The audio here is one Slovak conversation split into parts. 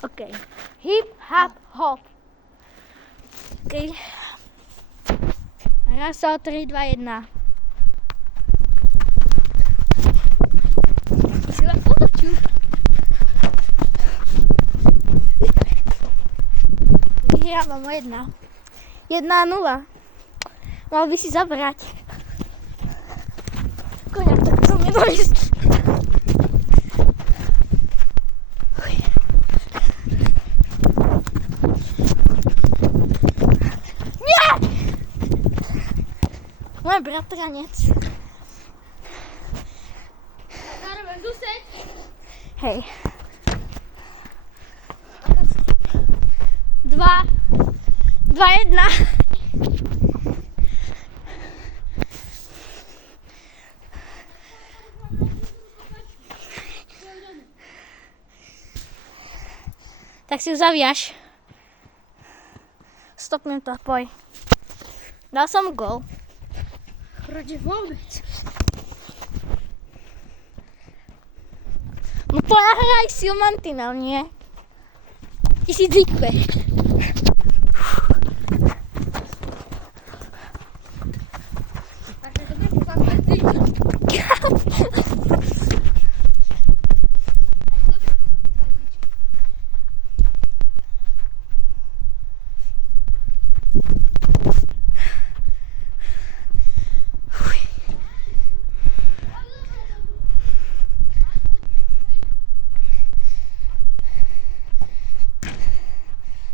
OK. Hip, hop, hop. OK. Raz sa o 3, 2, 1. Si vás otočil. Vyhrávam o 1. 1-0. Mal by si zabrať. Koňa, tak som nedojsť. Nie! Môj bratranec. Zároveň sused. Hej. 2, 2, 1. Tak si ju zaviaž. Stopnem to, poj. Dal som gól. Prečo vôbec? No ponahraj si o mantinel, nie? Ty si zvykle. Takže dobre poslať ty.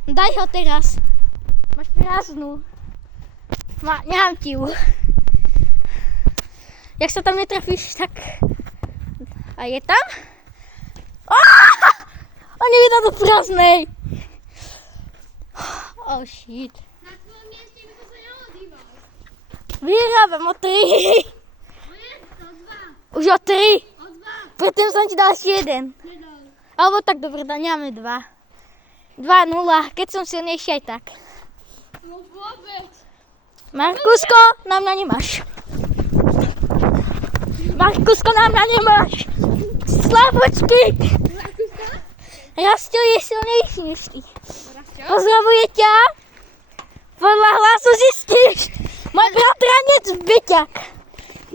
Daj ho teraz. Máš prázdnu. Nechám ti ju. Jak sa tam netrafíš, tak... A je tam? Oni mi dá do prázdnej. Oh shit. Na tvojom mieste by som sa neodýval. Vyhrávam o 3. O 1, o 2. Už o 3. O 2. Predtým som ti dal ešte 1. Nedal. Alebo tak dobre, dáme 2. 2-0, keď som silnejší aj tak. No vôbec. Markusko, na mňa nemáš. Markusko, na mňa nemáš. Slabočky. Markuska? Rastio je silnejší než ty. Rastio? Pozdravuje ťa. Podľa hlasu zistíš. Môj bratranec Byťak.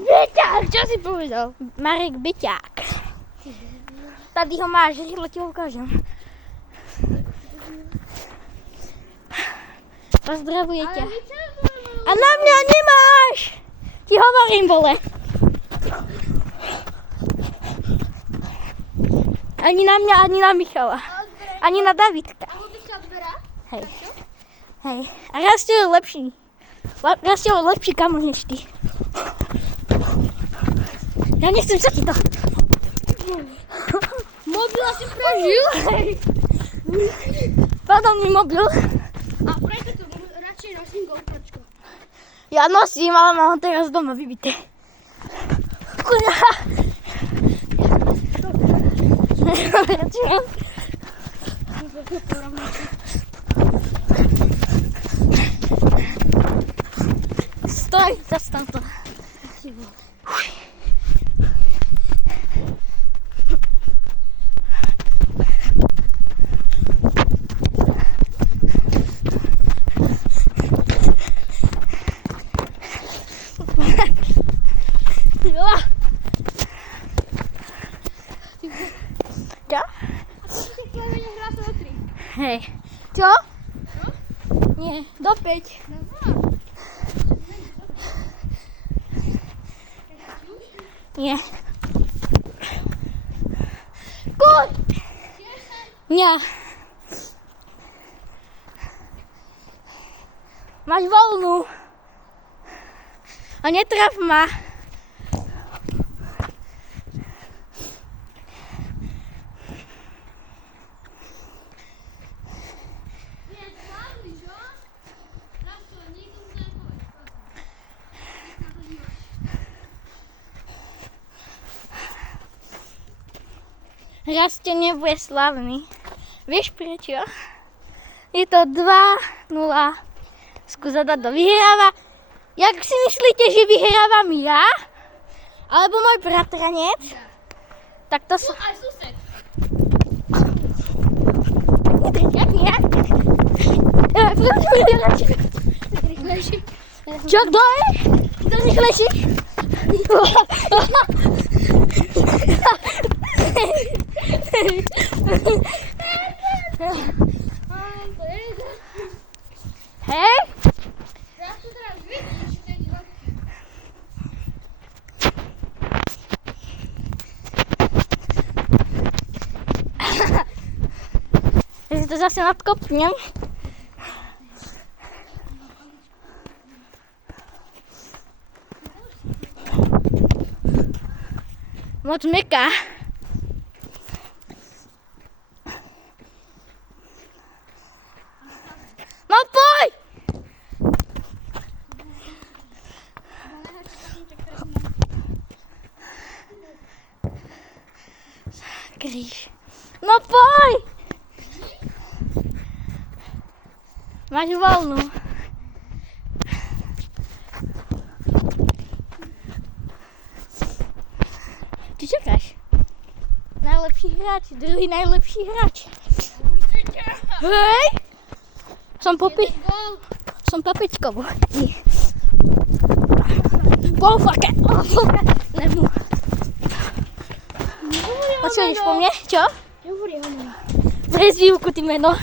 Byťak, čo si povedal? Marek Byťak. Tady ho máš, rýchlo ti ho ukážem. Pozdravuje ťa. A na mňa nemáš! Ti hovorím, vole. Ani na mňa, ani na Michala. Ani na Davidka. A vôbec sa odberá? Hej. Hej. A Rastio je lepší. Rastio je lepší kamoš než ty. Ja nechcem sa ti to. Mobil asi prežil? Padol mi mobil. A preto to radšej nosím GoPročko. Ja nosím, ale mám ho teraz doma vybité. Kurá. Stoj, zastav to. Čo? Hej. Čo? Nie, do 5. Nie. Kuď! Nie. Máš voľnú. A netraf ma. Rastio nebude slavný. Vieš prečo? Je to 2-0. Skúsa dať do vyhráva. Jak si myslíte, že vyhrávam ja? Alebo môj bratranec? Tak to som... Aj sused. Rýchlejší. Čo, kto je? Kto rýchlejší? Hej? Ja to teraz vidím, že to je hladký. Ja si to zase nadkopnem. Moc meká. No poď! Kríž. No poď! Máš voľnú. Ty čakáš? Najlepší hráč, druhý najlepší hráč. Hej! Som papičkovú. Polfake. Nemu. Počuješ po mne? Čo? Nehovorí ho meno. Prezývku ty meno.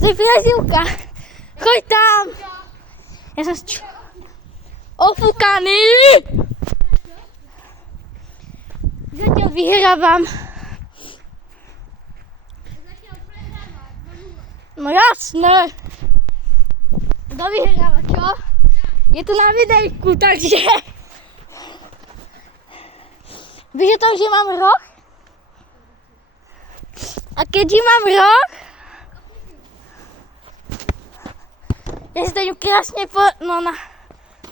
To je prezývka. Choď tam. Ja som ofúkaný. Zatiaľ vyhrávam. No jasné. Kto vyhráva, čo? Je to na videjku, takže... Víš o tom, že mám roh? A keďže mám roh... Ja si to idem krásne No na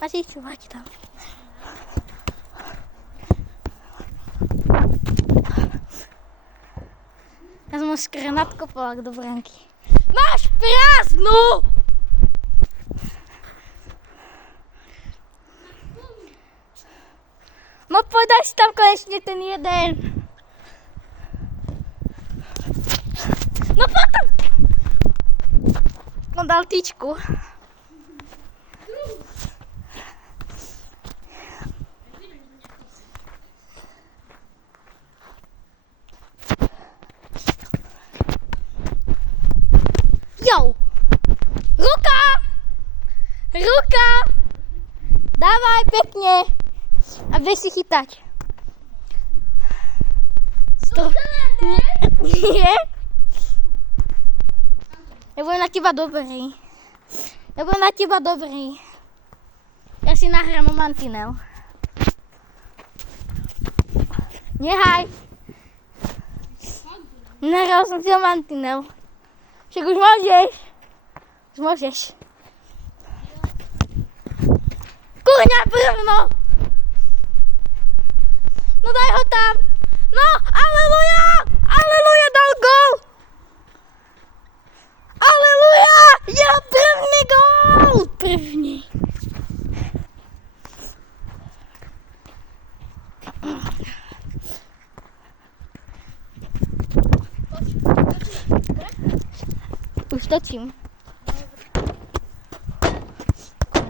týčovať tam. Ja som ho skoro nadkopala do bránky. Máš prázdnu! No podaj si tam konečne ten jeden. No potom! On dal tyčku. Jo! Ruka! Ruka! Dávaj pekne! A vieš si chytať. Nie? Ja budem na teba dobrý. Ja si nahrám mantinel. Nehaj. Nahral som si mantinel. Však už môžeš. Kurňa brvno! No daj ho tam! No, aleluja! Aleluja, dal gól! Aleluja! Jeho prvný gól! Prvný. Už točím.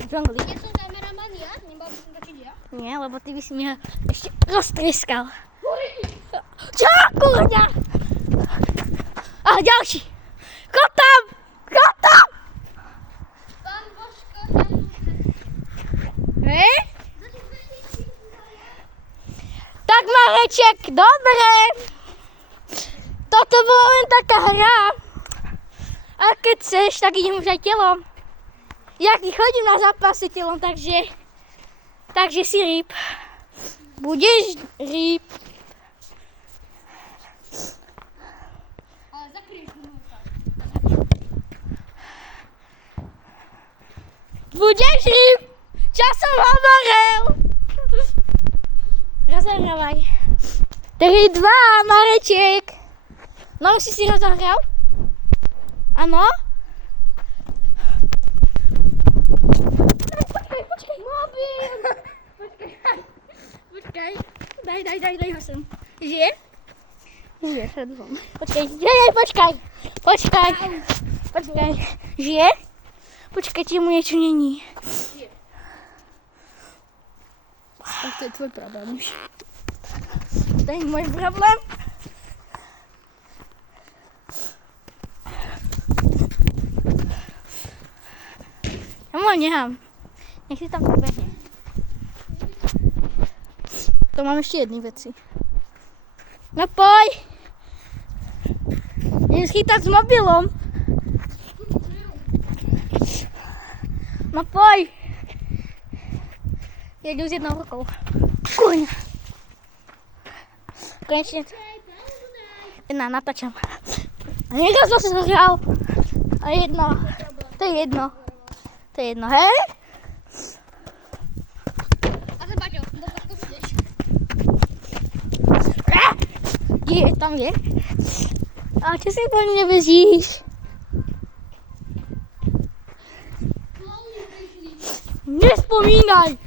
Džungli. Ja som kameraman, ja? Nemal by som točiť ja? Nie, lebo ty by si mi ho ešte roztrieskal. Čo, kurňa? A ďalší. Chod tam! Pán Božko, ja som... Hej? Tak Mareček, dobre. Toto bolo len taká hra. A keď chceš, tak idem už aj telom. Ja chodím na zápasy telom, takže si rýb. Budeš rýb. Ale zakryješ môj tak. Budeš rýb. Čo som hovoril? Rozehrávaj. 3, 2, Mareček. No, už si rozohral? Áno? Počkaj, mobil. Počkaj. Daj ho sem. Žije? Žije, šedlom. Počkaj. Počkaj. Žije? Počkej, mu niečo není. Tak to je tvoj problém. To je môj problém. Ja mu ho nechám. Nech si tam pobehne. To mám ešte jedny veci. No poj! Idem schytať s mobilom. No poj! Jedu s jednou rukou. Kurňa. Konečne. Natáčam. A niekto som sa zahral. A jedno. To je jedno. To je jedno, hej? A ten Paťo, do Paťo budeš. Je, tam je. A čo si po mne bežíš? Nespomínaj!